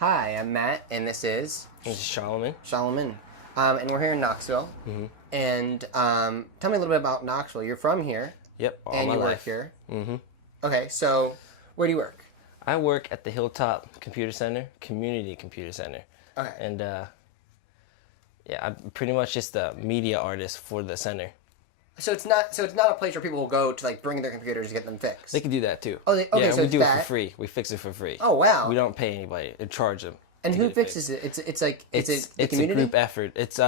Hi, I'm Matt, and this is Shalaman. Shalaman. And we're here in Knoxville. Mm-hmm. And tell me a little bit about Knoxville. You're from here. Yep, all and my you work life. here. Mm-hmm. Okay, so where do you work? I work at the Hilltop Computer Center, Community Computer Center. Okay. And I'm pretty much just the media artist for the center. So it's not a place where people will go to like bring their computers to get them fixed. They can do that too. Oh, okay, yeah, so we do that. it for free. We fix it for free. Oh wow. We don't pay anybody. We charge them. And who fixes it? It's like it's the community? a group effort. It's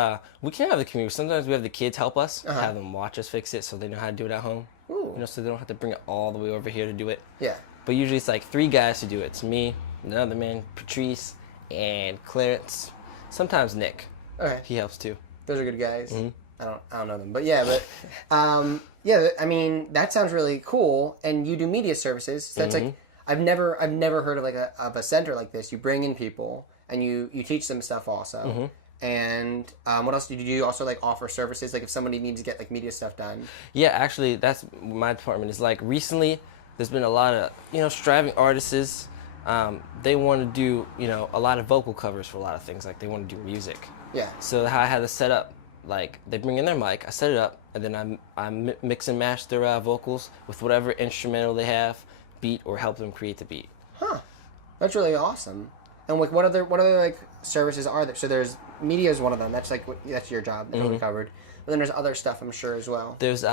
we can have the community. Sometimes we have the kids help us, Uh-huh. have them watch us fix it, so they know how to do it at home. Ooh. You know, so they don't have to bring it all the way over here to do it. Yeah. But usually it's like 3 guys who do it. It's me, another man, Patrice, and Clarence. Sometimes Nick. Okay. He helps too. Those are good guys. Mm-hmm. I don't know them, but yeah, yeah. I mean, that sounds really cool. And you do media services. So that's like I've never heard of like a center like this. You bring in people and you teach them stuff also. Mm-hmm. And what else do you do? You also like offer services, like if somebody needs to get like media stuff done. Yeah, actually, that's my department. Is like recently, there's been a lot of striving artists. They want to do a lot of vocal covers for a lot of things. Like they want to do music. Yeah. So how I had to set up, like they bring in their mic, I set it up, and then I mix and match their vocals with whatever instrumental they have, beat, or help them create the beat. Huh. That's really awesome. And like, what other like services are there? So there's media is one of them. That's like that's your job. That's what we covered. But then there's other stuff, I'm sure, as well. There's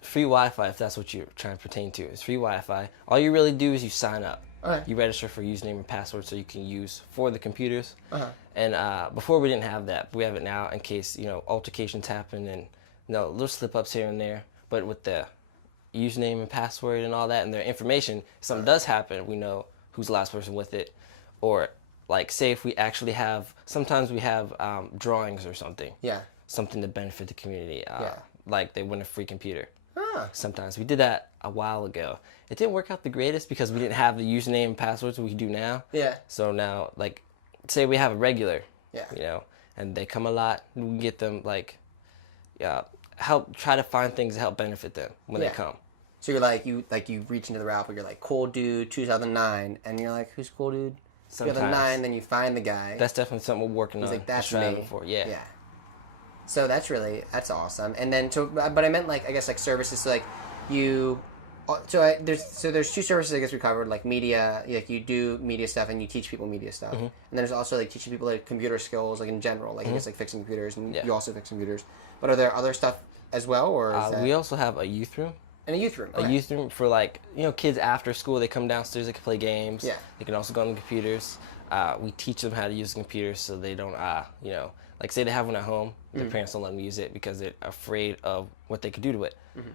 free Wi-Fi, if that's what you're trying to pertain to. It's free Wi-Fi. All you really do is you sign up. Okay. You register for username and password so you can use for the computers. Uh-huh. And before we didn't have that, but we have it now in case altercations happen and little slip-ups here and there. But with the username and password and all that and their information, if something does happen, we know who's the last person with it. Or like say if we actually have, sometimes we have drawings or something. Yeah. Something to benefit the community. Yeah. Like they win a free computer. Ah. Sometimes we did that a while ago. It didn't work out the greatest because we didn't have the username and passwords we do now. Yeah. So now, like, say we have a regular, Yeah. And they come a lot, we get them help try to find things to help benefit them when they come. So you're like you reach into the route, but you're like Cool Dude 2009, and you're like, who's Cool Dude 2009? Then you find the guy. That's definitely something we're working on. He's like, that's striving me. For. Yeah. Yeah. So that's awesome. And then but I meant like I guess like services. So like you. There's 2 services I guess we covered, like media, like you do media stuff and you teach people media stuff, and then there's also like teaching people like computer skills, like in general, like I guess like fixing computers, and you also fix computers. But are there other stuff as well, or is that... We also have a youth room. And a youth room. Okay. A youth room for like kids after school. They come downstairs, they can play games. Yeah. They can also go on the computers. We teach them how to use the computers so they don't like say they have one at home, their parents don't let them use it because they're afraid of what they could do to it.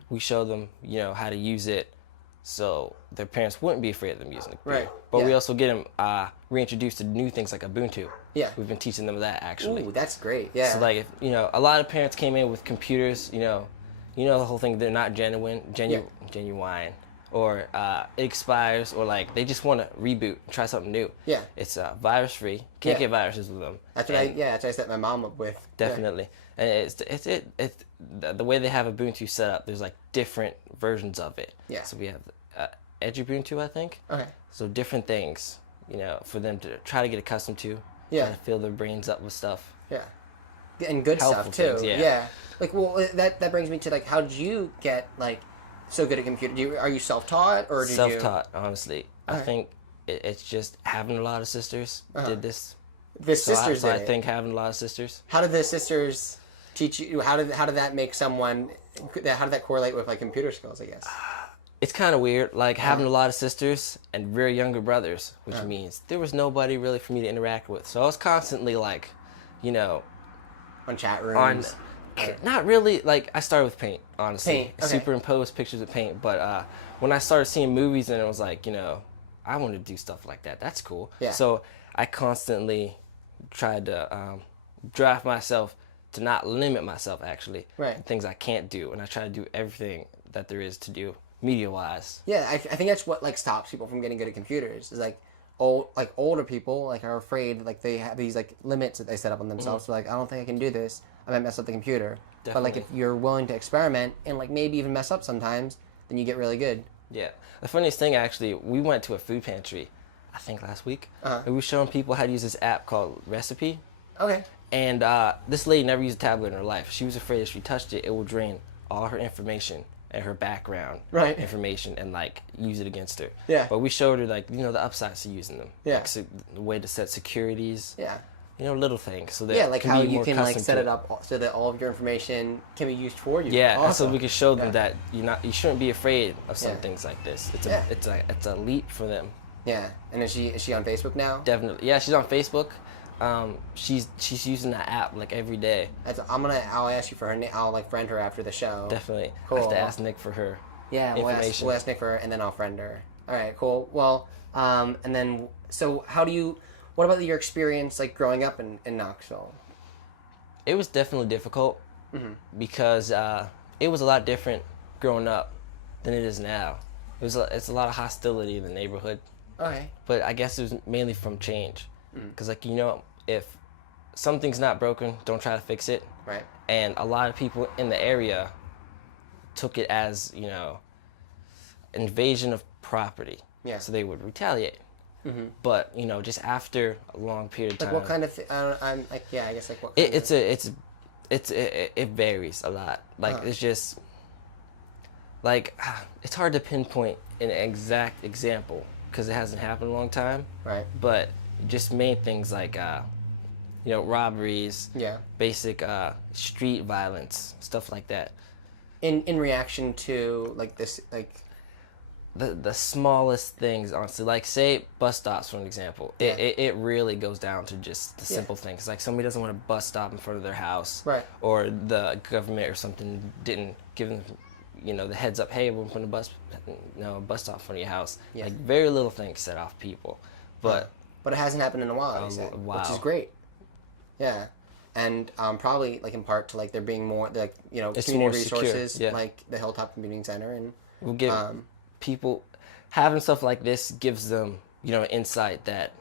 We show them, how to use it so their parents wouldn't be afraid of them using the computer. Right. But we also get them reintroduced to new things like Ubuntu. Yeah. We've been teaching them that actually. Ooh, that's great. Yeah. So like if, a lot of parents came in with computers, the whole thing, they're not genuine, or it expires, or like they just want to reboot, try something new. Yeah. It's virus free. Can't get viruses with them. That's what I set my mom up with. Definitely. And it's the way they have Ubuntu set up. There's like different versions of it. Yeah. So we have Edge Ubuntu, I think. Okay. So different things, for them to try to get accustomed to. Yeah. Try to fill their brains up with stuff. Yeah. And good Helpful stuff too. things, yeah. Like, well, that brings me to like, how did you get like so good at computer? Are you self-taught or did Self-taught, honestly. I think it's just having a lot of sisters did this. The sisters so did I it. think having a lot of sisters. How did the sisters teach you? How did that make someone? How did that correlate with like computer skills? I guess. It's kind of weird, like having a lot of sisters and very younger brothers, which means there was nobody really for me to interact with. So I was constantly like, on chat rooms. Not really. Like I started with Paint, honestly. Paint, okay. Superimposed pictures of Paint, but when I started seeing movies and it was like, I want to do stuff like that. That's cool. Yeah. So I constantly tried to draft myself to not limit myself, actually. Right. Things I can't do, and I try to do everything that there is to do media-wise. Yeah, I think that's what like stops people from getting good at computers. Is like older people like are afraid, like they have these like limits that they set up on themselves. So like, I don't think I can do this. I might mess up the computer. Definitely. But like if you're willing to experiment and like maybe even mess up sometimes, then you get really good. Yeah. The funniest thing, actually, we went to a food pantry I think last week. Uh-huh. And we were showing people how to use this app called Recipe. Okay. And this lady never used a tablet in her life. She was afraid if she touched it, it would drain all her information and her background information and like use it against her. Yeah. But we showed her like, the upsides to using them. Yeah. Like, the way to set securities. Yeah. Little things. So that like how you can like set it up so that all of your information can be used for you. Yeah, awesome. and so we can show them that you shouldn't be afraid of some things like this. It's a leap for them. Yeah. And is she on Facebook now? Definitely. Yeah, she's on Facebook. She's using that app like every day. I'll ask you for her name. I'll like friend her after the show. Definitely. Cool. I have to ask Nick for her. Yeah, information. we'll ask Nick for her and then I'll friend her. All right, cool. Well, and then so what about your experience like growing up in Knoxville? It was definitely difficult because it was a lot different growing up than it is now. It's a lot of hostility in the neighborhood. Okay. But I guess it was mainly from change. Because, if something's not broken, don't try to fix it. Right. And a lot of people in the area took it as, invasion of property. Yeah. So they would retaliate. Mm-hmm. But, just after a long period of time. Like what kind of, I'm like, yeah, I guess like what kind it varies a lot. Like, it's just, like, it's hard to pinpoint an exact example because it hasn't happened in a long time. Right. But just main things like, robberies, basic street violence, stuff like that. In reaction to like this, like the smallest things, honestly, like say bus stops for an example. It really goes down to just the simple things. Like somebody doesn't want a bus stop in front of their house, right? Or the government or something didn't give them, the heads up. Hey, we're putting a bus stop in front of your house. Yeah. Like very little things set off people, but it hasn't happened in a while. Which is great. Yeah. And probably like in part to like there being more like it's community more resources secure, like the Hilltop Computing Center and we'll give people having stuff like this gives them insight that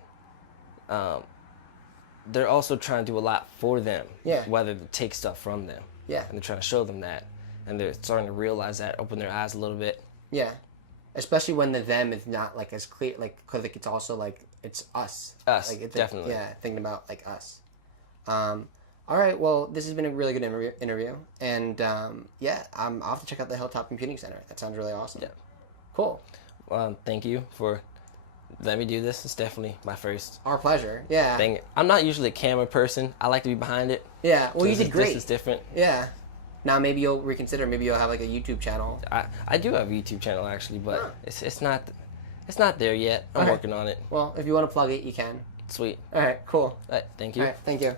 they're also trying to do a lot for them. Yeah. Whether to take stuff from them. Yeah. And they're trying to show them that, and they're starting to realize that, open their eyes a little bit. Yeah. Especially when the them is not like as clear, like because like, it's also like it's us. Us, like, it's definitely. Thinking about like us. All right, well, this has been a really good interview, and I'll have to check out the Hilltop Computing Center. That sounds really awesome. Yeah. Cool. Thank you for letting me do this. It's definitely my first. Our pleasure. Yeah. Thing. I'm not usually a camera person. I like to be behind it. Yeah. Well, you did great. This is different. Yeah. Now maybe you'll reconsider. Maybe you'll have like a YouTube channel. I do have a YouTube channel actually, but it's not there yet. I'm working on it. Well, if you want to plug it, you can. Sweet. All right. Cool. All right. Thank you. All right. Thank you.